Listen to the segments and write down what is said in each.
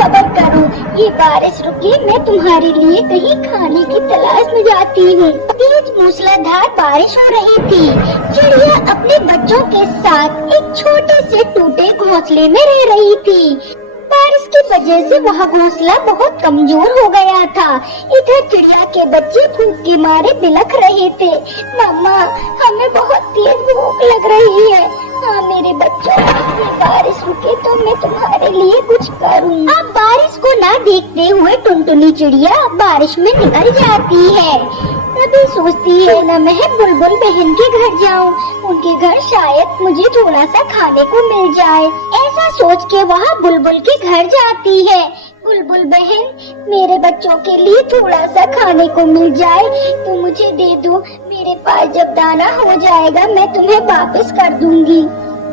सब्र करो, ये बारिश रुके, मैं तुम्हारे लिए कहीं खाने की तलाश में जाती हूँ। तेज मूसलाधार बारिश हो रही थी। चिड़िया अपने बच्चों के साथ एक छोटे से टूटे घोंसले में रह रही थी। बारिश की वजह से वह घोंसला बहुत कमजोर हो गया था। इधर चिड़िया के बच्चे भूख के मारे बिलख रहे थे। मम्मा, हमें बहुत तेज भूख लग रही है। हाँ मेरे बच्चों, ये बारिश रुके तो मैं तुम्हारे लिए कुछ करूँ। अब बारिश को ना देखते हुए टुनटुनी चिड़िया बारिश में निकल जाती है। तभी सोचती है न मैं बुलबुल बहन के घर जाऊं, उनके घर शायद मुझे थोड़ा सा खाने को मिल जाए। ऐसा सोच के वह बुलबुल के घर जाती है। बुलबुल बहन, मेरे बच्चों के लिए थोड़ा सा खाने को मिल जाए तो मुझे दे दो। मेरे पास जब दाना हो जाएगा मैं तुम्हें वापस कर दूंगी।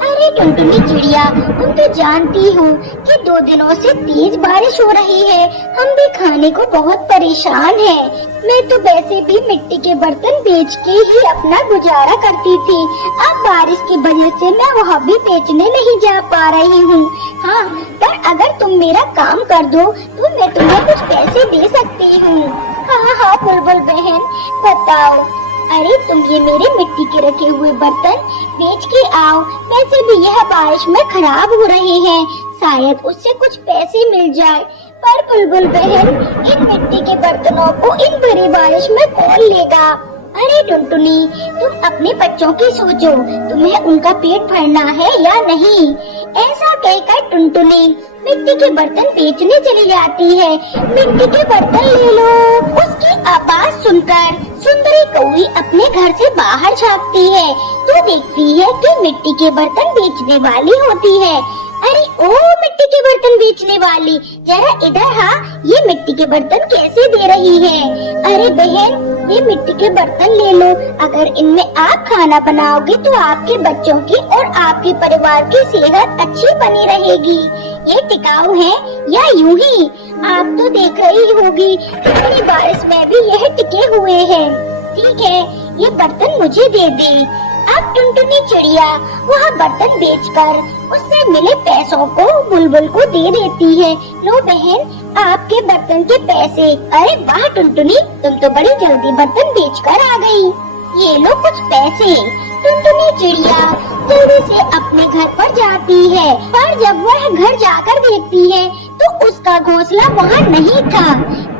अरे टुनटुनी चिड़िया, तुम तो जानती हो कि 2 दिनों से तेज बारिश हो रही है। हम भी खाने को बहुत परेशान हैं। मैं तो वैसे भी मिट्टी के बर्तन बेच के ही अपना गुजारा करती थी। अब बारिश की वजह से मैं वहाँ भी बेचने नहीं जा पा रही हूँ। हाँ, पर अगर तुम मेरा काम कर दो तो मैं तुम्हें कुछ पैसे दे सकती हूँ। हाँ हाँ बुलबुल बहन, बताओ। अरे तुम ये मेरे मिट्टी के रखे हुए बर्तन बेच के आओ। वैसे भी यह बारिश में खराब हो रहे हैं, शायद उससे कुछ पैसे मिल जाए। पर बुलबुल बहन, इन मिट्टी के बर्तनों को इन भरी बारिश में कौन लेगा? अरे टुनटुनी, तुम अपने बच्चों की सोचो, तुम्हें उनका पेट भरना है या नहीं। ऐसा कहकर टुनटुनी मिट्टी के बर्तन बेचने चली जाती है। मिट्टी के बर्तन ले लो। उसकी आवाज सुनकर सुंदरी कौवी अपने घर से बाहर झांकती है तो देखती है कि मिट्टी के बर्तन बेचने वाली होती है। अरे ओ मिट्टी के बर्तन बेचने वाली, जरा इधर आ, ये मिट्टी के बर्तन कैसे दे रही है? अरे बहन, ये मिट्टी के बर्तन ले लो। अगर इनमें आप खाना बनाओगे तो आपके बच्चों की और आपके परिवार की सेहत अच्छी बनी रहेगी। ये टिकाऊ है या यूं ही? आप तो देख रही होगी इतनी बारिश में भी यह टिके हुए हैं। ठीक है, ये बर्तन मुझे दे दे। अब टुनटुनी चिड़िया वह बर्तन बेचकर उससे मिले पैसों को बुलबुल को दे देती है। लो बहन, आपके बर्तन के पैसे। अरे वाह टुनटुनी, तुम तो बड़ी जल्दी बर्तन बेचकर आ गई। ये लो कुछ पैसे। टुनटुनी चिड़िया जल्दी से अपने घर पर जाती है, पर जब वह घर जाकर देखती है तो उसका घोंसला वहाँ नहीं था।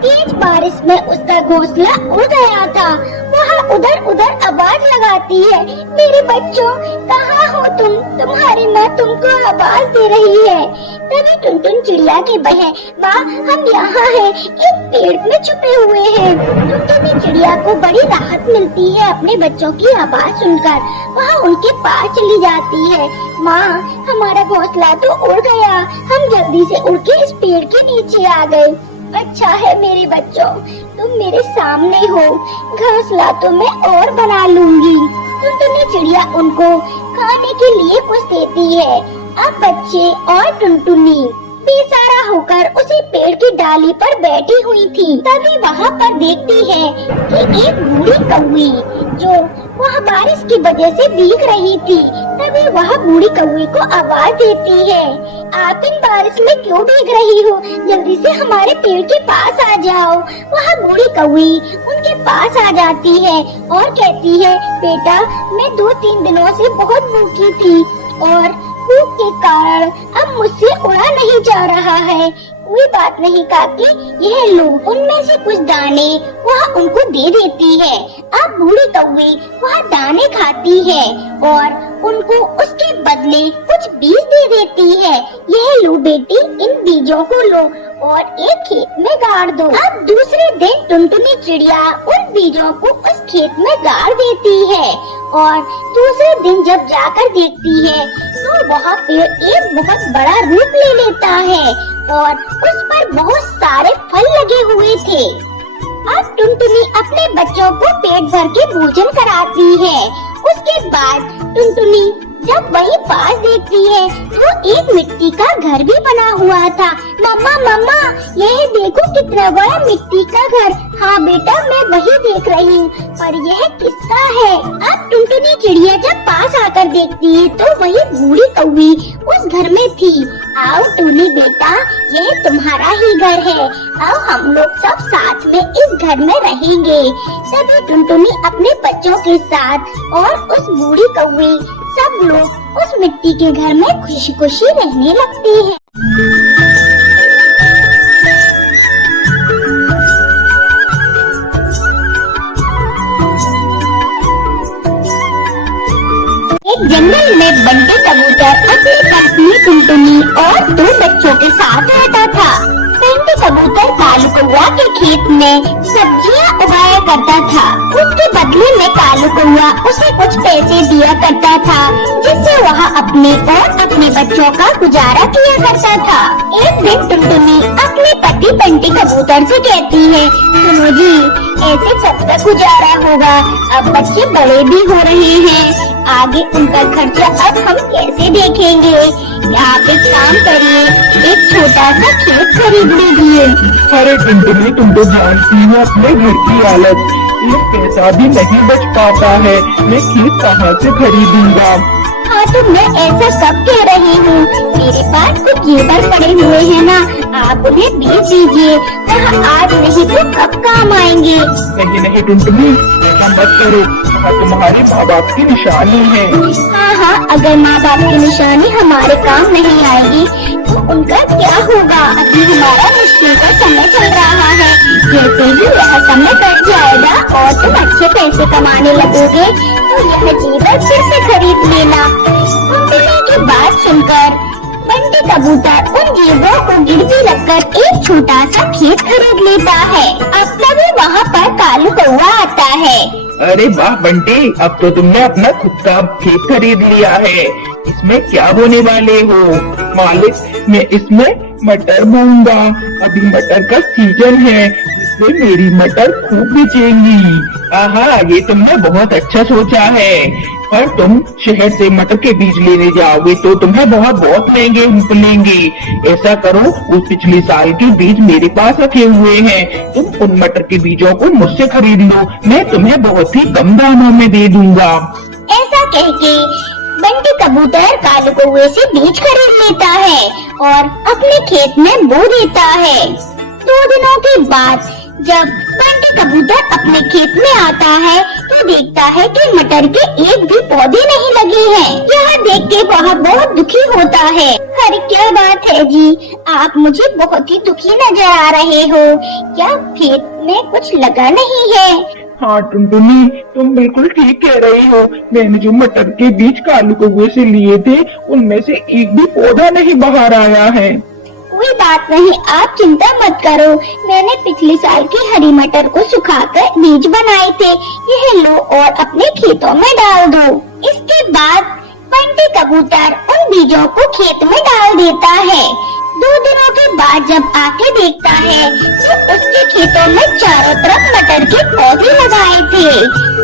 तेज बारिश में उसका घोंसला उड़ गया था। वह उधर उधर आवाज लगाती है, मेरे बच्चों कहाँ हो तुम? तुम्हारी माँ तुमको आवाज दे रही है। तभी टुनटुन चिड़िया की बहन, माँ हम यहाँ हैं, एक पेड़ में छुपे हुए हैं। टुनटुनी चिड़िया को बड़ी राहत मिलती है अपने बच्चों की आवाज सुनकर। वह उनके पास चली जाती है। माँ, हमारा घोंसला तो उड़ गया, हम जल्दी से उड़ के इस पेड़ के नीचे आ गए। अच्छा है मेरे बच्चों, तुम मेरे सामने हो, घोंसला तो मैं और बना लूंगी। टुनटुनी चिड़िया उनको खाने के लिए कुछ देती है। अब बच्चे और टुनटुनी बेसहारा होकर उसी पेड़ की डाली पर बैठी हुई थी। तभी वहाँ पर देखती है कि एक बूढ़ी कौवी जो वह बारिश की वजह से भीग रही थी। तभी वह बूढ़ी कौवी को आवाज देती है, आप इन बारिश में क्यों भीग रही हो? जल्दी से हमारे पेड़ के पास आ जाओ। वह बूढ़ी कौवी उनके पास आ जाती है और कहती है, बेटा मैं 2-3 दिनों से बहुत भूखी थी और भूख के कारण अब मुझसे उड़ा नहीं जा रहा है। कोई बात नहीं काकी, यह लो। उनमें से कुछ दाने वह उनको दे देती है। अब बूढ़ी कौवी वह दाने खाती है और उनको उसके बदले कुछ बीज दे देती है। यह लो बेटी, इन बीजों को लो और एक खेत में गाड़ दो। अब दूसरे दिन टुनटुनी चिड़िया उन बीजों को उस खेत में गाड़ देती है और दूसरे दिन जब जाकर देखती है तो वह पेड़ एक बहुत बड़ा रूप ले लेता है और उस पर बहुत सारे फल लगे हुए थे। अब टुनटुनी अपने बच्चों को पेट भर के भोजन कराती है। उसके बाद टुनटुनी जब वही पास देखती है तो एक मिट्टी का घर भी बना हुआ था। मम्मा मम्मा, यह देखो कितना बड़ा मिट्टी का घर। हाँ बेटा, मैं वही देख रही हूँ, पर यह किसका है? अब टुनटुनी चिड़िया जब पास आकर देखती है तो वही बूढ़ी कौवी उस घर में थी। आओ टूनी बेटा, यह तुम्हारा ही घर है। आओ हम लोग सब साथ में इस घर में रहेंगे। तभी टुनटुनी अपने बच्चों के साथ और उस बूढ़ी कौवी सब लोग उस मिट्टी के घर में खुशी खुशी रहने लगती है। एक जंगल में बंटी कबूतर अपनी पत्नी टुनटुनी और 2 बच्चों के साथ रहता था। बंटी कबूतर कालू कौवा के खेत में सब्जियां उगाया करता था। उसके बदले में कालू कौवा उसे कुछ पैसे दिया करता था, जिससे वह अपने और अपने बच्चों का गुजारा किया करता था। एक दिन टुनटुनी अपने पति बंटी कबूतर से कहती है, सुनो जी, ऐसे कब तक गुजारा होगा? अब बच्चे बड़े भी हो रहे हैं, आगे उनका खर्चा अब हम कैसे देखेंगे? आप एक काम करिए, एक छोटा सा खेत खरीद लीजिए। अरे टुनटुनी, तुम तो जानती हो अपने घर की हालत, एक पैसा भी नहीं बच पाता है, मैं खेत कहाँ से खरीदूंगा? हाँ तो मैं ऐसा कब कह रही हूँ, मेरे पास कुछ जेवर पड़े हुए हैं ना, आप उन्हें बेच दीजिए, वह आज नहीं तो कब काम आएंगे। नहीं नहीं टुनटुनी, ऐसा मत करो, वह तुम्हारे माँ बाप की निशानी है। हाँ हाँ, अगर माँ बाप की निशानी हमारे काम नहीं आएगी तो उनका क्या होगा? अभी हमारा मुश्किल का समय चल रहा है, जैसे ही यह समय कट जाएगा और तुम अच्छे पैसे कमाने लगोगे तो यह जेवर फिर से खरीद लेना। टुनटुनी की बात सुनकर बंटी कबूतर उन जेवरों को गिरवी रखकर एक छोटा सा खेत खरीद लेता है। अब तभी वहाँ पर कालू कौवा आता है। अरे वाह बंटी, अब तो तुमने अपना खुद का खेत खरीद लिया है, इसमें क्या बोने वाले हो? मालिक, मैं इसमें मटर बोऊंगा, अभी मटर का सीजन है, इससे मेरी मटर खूब बिकेंगी। आहा, ये तुमने बहुत अच्छा सोचा है, पर तुम शहर से मटर के बीज लेने जाओगे तो तुम्हें बहुत बहुत महंगे मिलेंगे। ऐसा करो, उस पिछले साल के बीज मेरे पास रखे हुए हैं, तुम उन मटर के बीजों को मुझसे खरीद लो, मैं तुम्हें बहुत ही कम दामों में दे दूंगा। ऐसा कह के बंटी कबूतर कालू कौवे से बीज खरीद लेता है और अपने खेत में बो देता है। 2 दिनों के बाद जब बंटी कबूतर अपने खेत में आता है तो देखता है कि मटर के एक भी पौधे नहीं लगे हैं। यह देख के वह बहुत दुखी होता है। अरे क्या बात है जी, आप मुझे बहुत ही दुखी नजर आ रहे हो, क्या खेत में कुछ लगा नहीं है? हाँ टुनटुनी, तुम बिल्कुल ठीक कह रही हो, मैंने जो मटर के बीज कालू कौवे से लिए थे उनमें से एक भी पौधा नहीं बाहर आया है। कोई बात नहीं, आप चिंता मत करो, मैंने पिछले साल की हरी मटर को सुखाकर बीज बनाए थे, यह लो और अपने खेतों में डाल दो। इसके बाद बंटी कबूतर उन बीजों को खेत में डाल देता है। 2 दिनों के बाद जब आके देखता है तो उसके खेतों में चारों तरफ मटर के पौधे लगाए थे।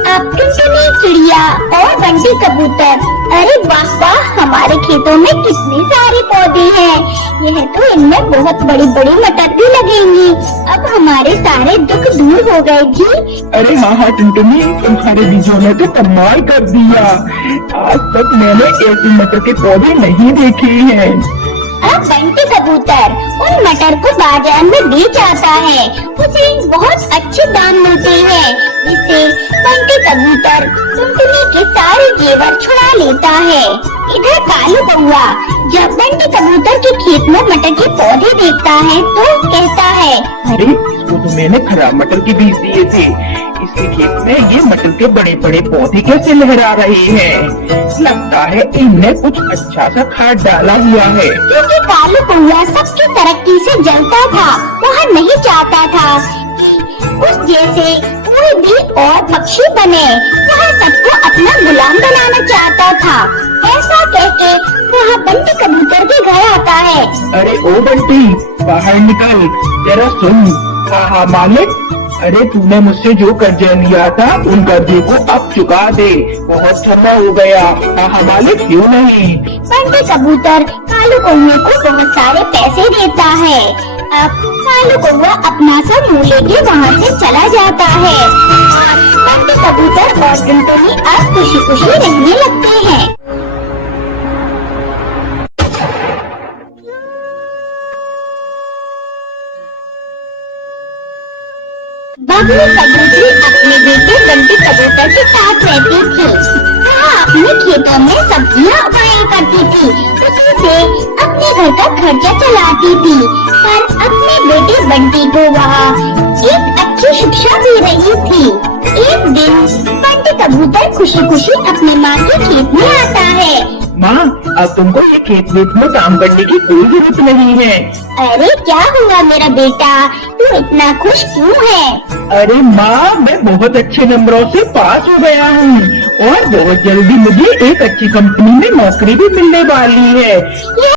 अब टुनटुनी चिड़िया और बंटी कबूतर, अरे वाह वाह, हमारे खेतों में कितने सारे पौधे हैं, यह तो इनमें बहुत बड़ी बड़ी मटर भी लगेंगी। अब हमारे सारे दुख दूर हो गए जी। अरे हाँ हाँ टुनटुनी, तुम्हारे बीजों ने तो कमाल कर दिया, आज तक मैंने ऐसे मटर के पौधे नहीं देखे हैं। अब बंटी कबूतर उन मटर को बाजार में बेच आता है, उसे बहुत अच्छे दाम मिलते हैं, जिससे बंटी कबूतर टुनटुनी के सारे जेवर छुड़ा लेता है। इधर कालू कौवा जब बंटी कबूतर के खेत में मटर के पौधे देखता है तो कहता है, अरे इसको तो मैंने खराब मटर के बीज दिए थे, इसके खेत में ये मटर के बड़े बड़े पौधे कैसे लहरा रहे हैं? लगता है इनने कुछ अच्छा सा खाद डाला हुआ है। क्योंकि कालू कौवा सबकी तरक्की से जलता था, वह नहीं चाहता था कि उस जैसे कोई भी और पक्षी बने, वह सबको अपना गुलाम बनाना चाहता था। ऐसा कहके वह बंटी कबूतर के घर आता है। अरे ओ बंटी, बाहर निकल, जरा सुन। हाँ मालिक, अरे तूने मुझसे जो कर्जा लिया था उन कर्जे को अब चुका दे, बहुत समय हो गया। हाँ मालिक, क्यों नहीं? बंटी कबूतर कालू कौवे को बहुत सारे पैसे देता है। अब कालू कौवा अपना सब मुँह लेके वहाँ से चला जाता है। बंटी कबूतर और टुनटुनी अब खुशी खुशी रहने लगते हैं। अगली कबूतरी अपने बेटे बंटी कबूतर के साथ रहती थी। वह अपने खेतों में सब्जियां उगाया करती थी, उसी से अपने घर का खर्चा चलाती थी। पर अपने बेटे बंटी को वह एक अच्छी शिक्षा दे रही थी। एक दिन बंटी कबूतर खुशी खुशी अपने माँ के खेत में आता है। माँ, अब तुमको ये खेत वेत में काम करने की कोई जरूरत नहीं है। अरे क्या हुआ मेरा बेटा, तू इतना खुश क्यों है? अरे माँ, मैं बहुत अच्छे नंबरों से पास हो गया हूँ और बहुत जल्दी मुझे एक अच्छी कंपनी में नौकरी भी मिलने वाली है। यह